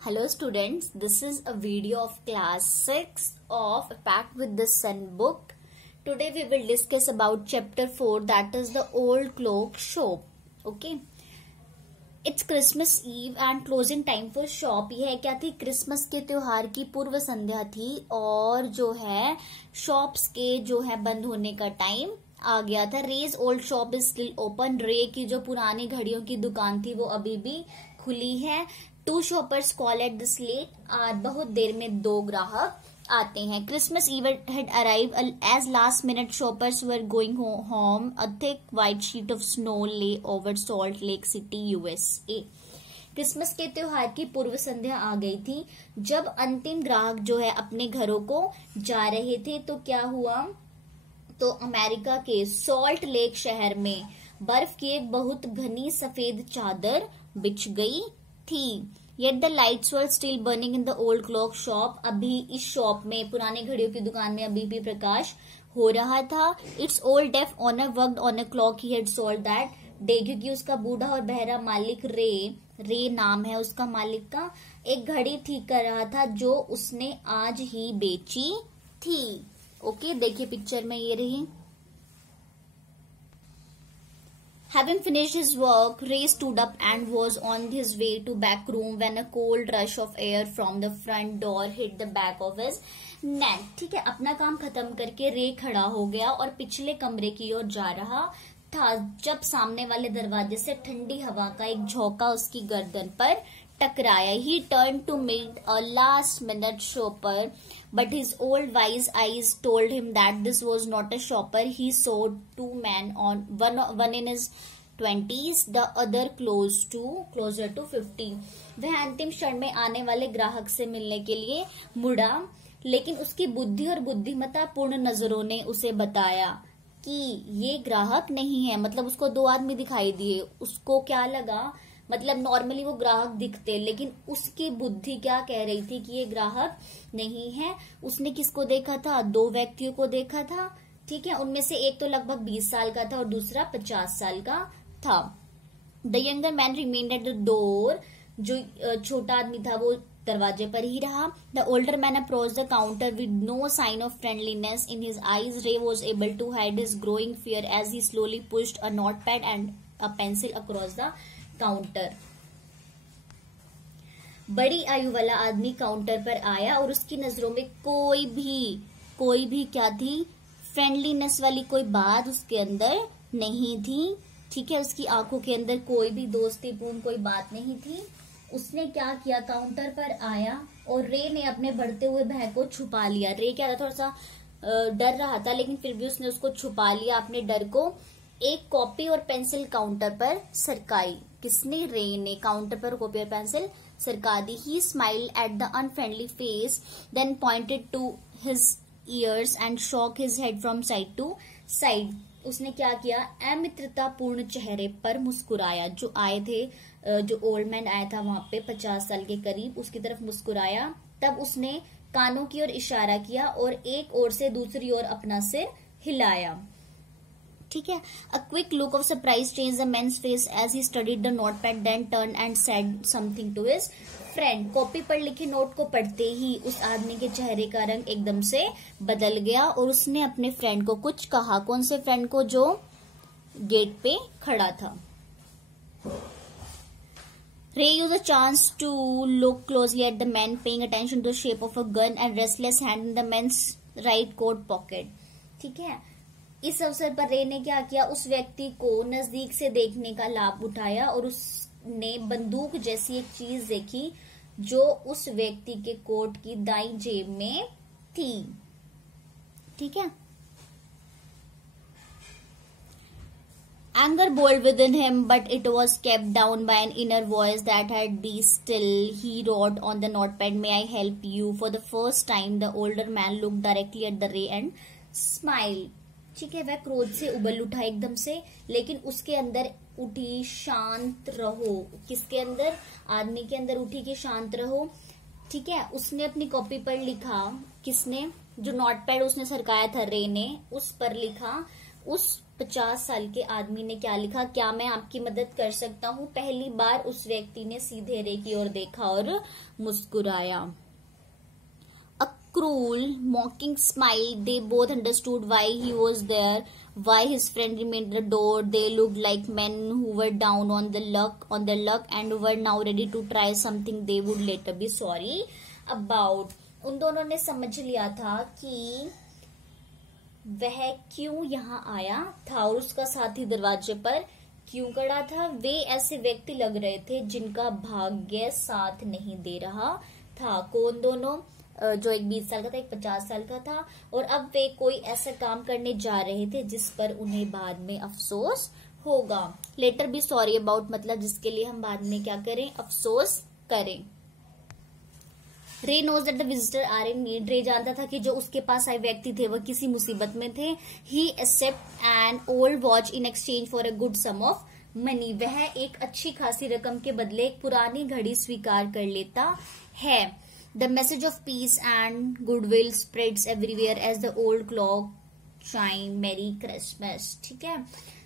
Hello students, this is a video of class 6 of Packed with the Sun book. Today we will discuss about chapter 4, that is the old clock shop. Okay. It's Christmas Eve and closing time for shop. यह क्या थी? Christmas के त्योहार की पूर्व संध्या थी और जो है शॉप्स के जो है बंद होने का टाइम आ गया था. Ray's old shop is still open. Ray की जो पुरानी घड़ियों की दुकान थी वो अभी भी खुली है. Two shoppers call at the slate. और बहुत देर में दो ग्राहक आते हैं. Christmas eve had arrived as last minute shoppers were going home. A thick white sheet of snow lay over Salt Lake City, USA. Christmas के त्योहार की पूर्व संध्या आ गई थी. जब अंतिम ग्राहक जो है अपने घरों को जा रहे थे तो क्या हुआ? तो अमेरिका के सॉल्ट लेक शहर में बर्फ की एक बहुत घनी सफेद चादर बिछ गई थी. Yet the lights were still burning in the old clock shop. अभी इस शॉप में, पुराने घड़ियों की दुकान में अभी भी प्रकाश हो रहा था. Its old deaf owner worked on a clock he had sold that day. क्योंकि उसका बूढ़ा और बहरा मालिक रे नाम है उसका मालिक का, एक घड़ी ठीक कर रहा था जो उसने आज ही बेची थी. ओके, देखिए पिक्चर में ये रही. Having finished his work, Ray stood up and was on his way to back room when a cold rush of air from the front door hit the back of his neck. ठीक है, अपना काम खत्म करके रे खड़ा हो गया और पिछले कमरे की ओर जा रहा था जब सामने वाले दरवाजे से ठंडी हवा का एक झोंका उसकी गर्दन पर टकराया. He turned to meet a last-minute shopper, but his old wise eyes told him that this was not a shopper. He saw two men, one in his 20s, the other closer to 50. वह अंतिम क्षण में आने वाले ग्राहक से मिलने के लिए मुड़ा, लेकिन उसकी बुद्धि और बुद्धिमत्ता पूर्ण नजरों ने उसे बताया कि ये ग्राहक नहीं है. मतलब उसको दो आदमी दिखाई दिए. उसको क्या लगा? मतलब नॉर्मली वो ग्राहक दिखते, लेकिन उसकी बुद्धि क्या कह रही थी कि ये ग्राहक नहीं है. उसने किसको देखा था? दो व्यक्तियों को देखा था. ठीक है, उनमें से एक तो लगभग 20 साल का था और दूसरा 50 साल का था. The younger man remained at the door. जो छोटा आदमी था वो दरवाजे पर ही रहा. The older man approach the counter with no sign of friendliness in his eyes. Ray was able to hide his growing fear as he slowly pushed a notepad and a pencil across the counter. बड़ी आयु वाला आदमी counter पर आया और उसकी नजरों में कोई भी क्या थी? फ्रेंडलीनेस वाली कोई बात उसके अंदर नहीं थी. ठीक है, उसकी आंखों के अंदर कोई भी दोस्तीपूर्ण कोई बात नहीं थी. उसने क्या किया? काउंटर पर आया और रे ने अपने बढ़ते हुए भय को छुपा लिया. रे क्या था? थोड़ा सा डर रहा था, लेकिन फिर भी उसने उसको छुपा लिया अपने डर को. एक कॉपी और पेंसिल काउंटर पर सरकाई. किसने? रे ने काउंटर पर कॉपी और पेंसिल सरका दी. He smiled at the unfriendly face, then pointed to his ears and shook his head from side to side. उसने क्या किया? अमित्रतापूर्ण चेहरे पर मुस्कुराया. जो आए थे, जो ओल्ड मैन आया था वहां पे 50 साल के करीब, उसकी तरफ मुस्कुराया. तब उसने कानों की ओर इशारा किया और एक ओर से दूसरी ओर अपना सिर हिलाया. ठीक है. A quick look of surprise change the man's face as he studied the note pad, then turn and said something to his friend. Copy पर लिखे नोट को पढ़ते ही उस आदमी के चेहरे का रंग एकदम से बदल गया और उसने अपने फ्रेंड को कुछ कहा. कौन से फ्रेंड को? जो गेट पे खड़ा था. Ray used a chance to look closely at the man, paying attention to the shape of a gun and restless hand in the man's right coat pocket. ठीक है. इस अवसर पर रे ने क्या किया? उस व्यक्ति को नजदीक से देखने का लाभ उठाया और उसने बंदूक जैसी एक चीज देखी जो उस व्यक्ति के कोट की दाईं जेब में थी. ठीक है. Anger boiled within him, but it was kept down by an inner voice that had "Be still." He wrote on the notepad, "May I help you?" For the first time, the older man looked directly at the Ray and smiled. ठीक है, वह क्रोध से उबल उठा एकदम से, लेकिन उसके अंदर उठी शांत रहो. किसके अंदर? आदमी के अंदर उठी कि शांत रहो. ठीक है. उसने अपनी कॉपी पर लिखा. किसने? जो नोटपैड उसने सरकाया था रे ने, उस पर लिखा. उस 50 साल के आदमी ने क्या लिखा, क्या मैं आपकी मदद कर सकता हूँ। पहली बार उस व्यक्ति ने सीधे रे की ओर देखा और मुस्कुराया। A cruel, mocking smile. They both understood why he was there, why his friend remained at the door. They looked like men who were down on their luck and were now ready to try something they would later be sorry about. उन दोनों ने समझ लिया था कि वह क्यों यहाँ आया था और उसका साथी दरवाजे पर क्यों खड़ा था। वे ऐसे व्यक्ति लग रहे थे जिनका भाग्य साथ नहीं दे रहा था। कौन दोनों? जो एक 20 साल का था, एक 50 साल का था, और अब वे कोई ऐसा काम करने जा रहे थे जिस पर उन्हें बाद में अफसोस होगा। लेटर बी सॉरी अबाउट मतलब जिसके लिए हम बाद में क्या करें, अफसोस करें। Ray knows that the visitor are in need. Ray जानता था कि जो उसके पास आए व्यक्ति थे वह किसी मुसीबत में थे। He accept an old watch in exchange for a good sum of money. वह एक अच्छी खासी रकम के बदले एक पुरानी घड़ी स्वीकार कर लेता है। The message of peace and goodwill spreads everywhere as the old clock chime Merry Christmas। ठीक है,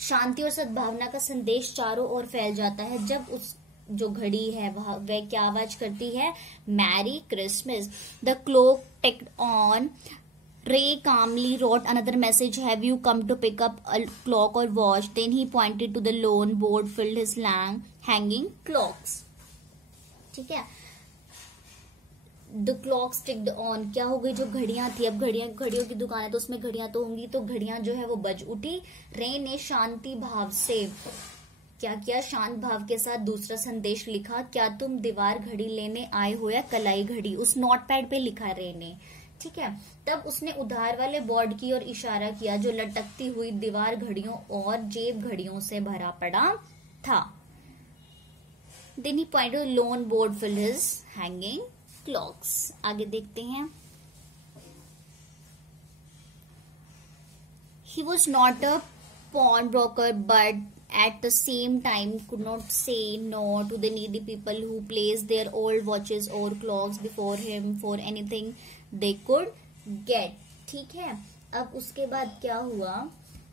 शांति और सद्भावना का संदेश चारों ओर फैल जाता है जब उस जो घड़ी है वह क्या आवाज करती है, merry Christmas. The clock ticked on. Ray calmly wrote another message. Have you come to pick up a clock or watch? Then he pointed to the lone board filled his hanging clocks। ठीक है, the clocks ticked on, क्या हो गई, जो घड़ियां थी, अब घड़ियों की दुकान है तो उसमें घड़ियां तो होंगी, तो घड़ियां जो है वो बज उठी। रे ने शांति भाव से क्या किया, शांत भाव के साथ दूसरा संदेश लिखा, क्या तुम दीवार घड़ी लेने आए हो या कलाई घड़ी। उस नोटपैड पे लिखा रे ने। ठीक है, तब उसने उधार वाले बोर्ड की ओर इशारा किया जो लटकती हुई दीवार घड़ियों और जेब घड़ियों से भरा पड़ा था। Then he pointed lone board filled his hanging clocks. आगे देखते हैं। He was not a pawnbroker, but at the same time could not say no to the needy people who placed their old watches or clocks before him for anything they could get। ठीक है, अब उसके बाद क्या हुआ,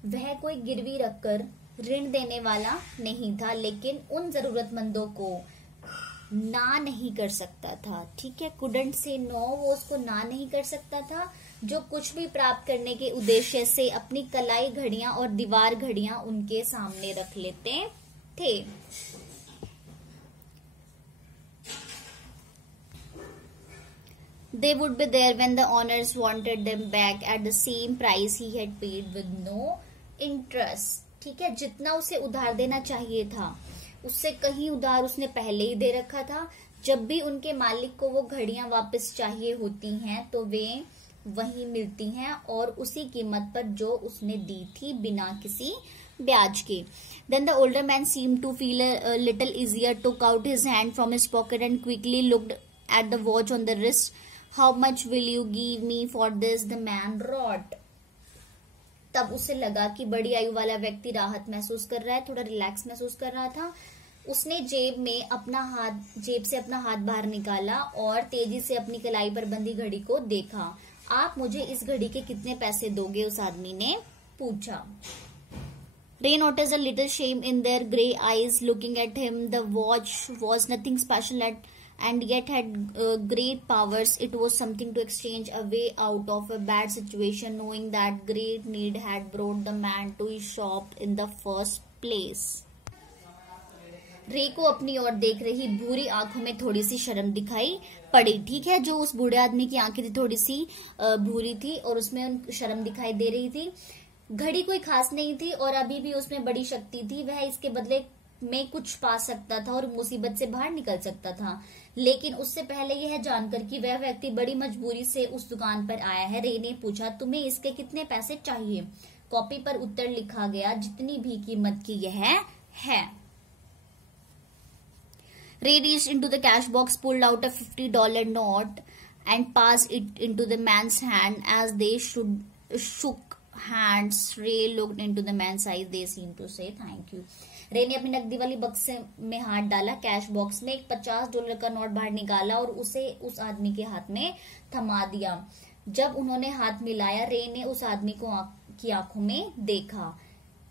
वह कोई गिरवी रखकर ऋण देने वाला नहीं था, लेकिन उन जरूरतमंदों को ना नहीं कर सकता था। ठीक है, कुडंट से नो, वो उसको ना नहीं कर सकता था जो कुछ भी प्राप्त करने के उद्देश्य से अपनी कलाई घड़ियां और दीवार घड़ियां उनके सामने रख लेते थे। They would be there when the owners wanted them back at the same price he had paid with no interest। ठीक है, जितना उसे उधार देना चाहिए था उससे कहीं उधार उसने पहले ही दे रखा था। जब भी उनके मालिक को वो घड़ियां वापस चाहिए होती हैं तो वे वहीं मिलती हैं और उसी कीमत पर जो उसने दी थी, बिना किसी ब्याज के। Then the older man seemed to feel a little easier, took out his hand from his pocket and quickly looked at the watch on the wrist. How much will you give me for this? The man wrote। तब उसे लगा कि बड़ी आयु वाला व्यक्ति राहत महसूस कर रहा है, थोड़ा रिलैक्स महसूस कर रहा था। उसने जेब से अपना हाथ बाहर निकाला और तेजी से अपनी कलाई पर बंधी घड़ी को देखा। आप मुझे इस घड़ी के कितने पैसे दोगे, उस आदमी ने पूछा। Ray noticed a little shame in their grey eyes looking at him. The watch was nothing special and yet had great powers. It was something to exchange a way out of a bad situation, knowing that great need had brought the man to his shop in the first place। रे को अपनी ओर देख रही भूरी आंखों में थोड़ी सी शर्म दिखाई पड़ी। ठीक है, जो उस बूढ़े आदमी की आंखें थी थोड़ी सी भूरी थी और उसमें शर्म दिखाई दे रही थी। घड़ी कोई खास नहीं थी और अभी भी उसमें बड़ी शक्ति थी। वह इसके बदले में कुछ पा सकता था और मुसीबत से बाहर निकल सकता था, लेकिन उससे पहले यह जानकर कि वह व्यक्ति बड़ी मजबूरी से उस दुकान पर आया है, रे ने पूछा, तुम्हें इसके कितने पैसे चाहिए। कॉपी पर उत्तर लिखा गया, जितनी भी कीमत की यह है। Ray reached into the cash box, pulled out a $50 note and passed it into the man's hand. As they shook hands, Ray looked into the man's eyes. They seemed to say thank you. रे ने अपनी नकदी वाली बक्से में हाथ डाला, cash box में एक $50 का नोट बाहर निकाला और उसे उस आदमी के हाथ में थमा दिया। जब उन्होंने हाथ मिलाया, रे ने उस आदमी को की आंखों में देखा।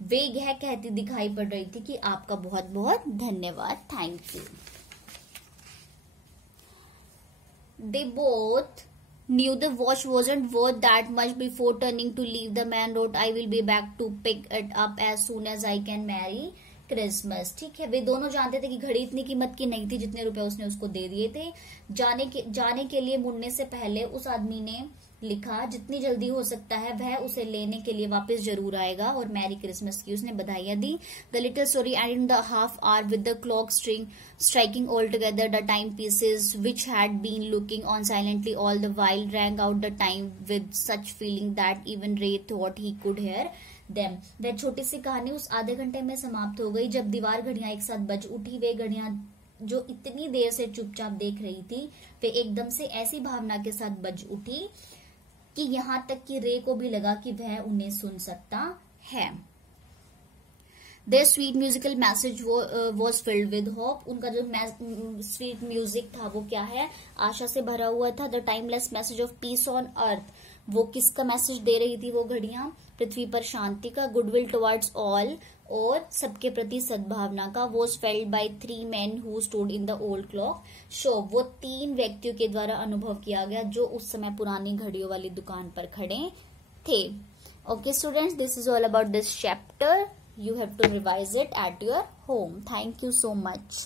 वे यह कहती दिखाई पड़ रही थी कि आपका बहुत बहुत धन्यवाद, thank you. They both knew the watch wasn't worth that much. Before turning to leave, the man wrote, I will be back to pick it up as soon as I can. Merry Christmas। ठीक है, वे दोनों जानते थे कि घड़ी इतनी कीमत की नहीं थी जितने रुपए उसने उसको दे दिए थे। जाने के लिए मुड़ने से पहले उस आदमी ने लिखा, जितनी जल्दी हो सकता है वह उसे लेने के लिए वापस जरूर आएगा, और मैरी क्रिसमस की उसने बधाइयां दी। The little story and in the half hour with the clock striking all together the timepieces which had been looking on silently all the while rang out the time with such feeling that even Ray thought he could hear them। वह छोटी सी कहानी उस आधे घंटे में समाप्त हो गई जब दीवार घड़ियां एक साथ बज उठी। वे घड़ियां जो इतनी देर से चुपचाप देख रही थी, वे एकदम से ऐसी भावना के साथ बज उठी कि यहां तक कि रे को भी लगा कि वह उन्हें सुन सकता है। Their sweet musical message was filled with hope। उनका जो स्वीट म्यूजिक था वो क्या है, आशा से भरा हुआ था। The timeless message of peace on earth। वो किसका मैसेज दे रही थी वो घड़ियां, पृथ्वी पर शांति का। Goodwill towards all, और सबके प्रति सद्भावना का। Was felt by 3 men who stood in the old clock shop। वो 3 व्यक्तियों के द्वारा अनुभव किया गया जो उस समय पुरानी घड़ियों वाली दुकान पर खड़े थे। Okay students, this is all about this chapter. You have to revise it at your home. Thank you so much.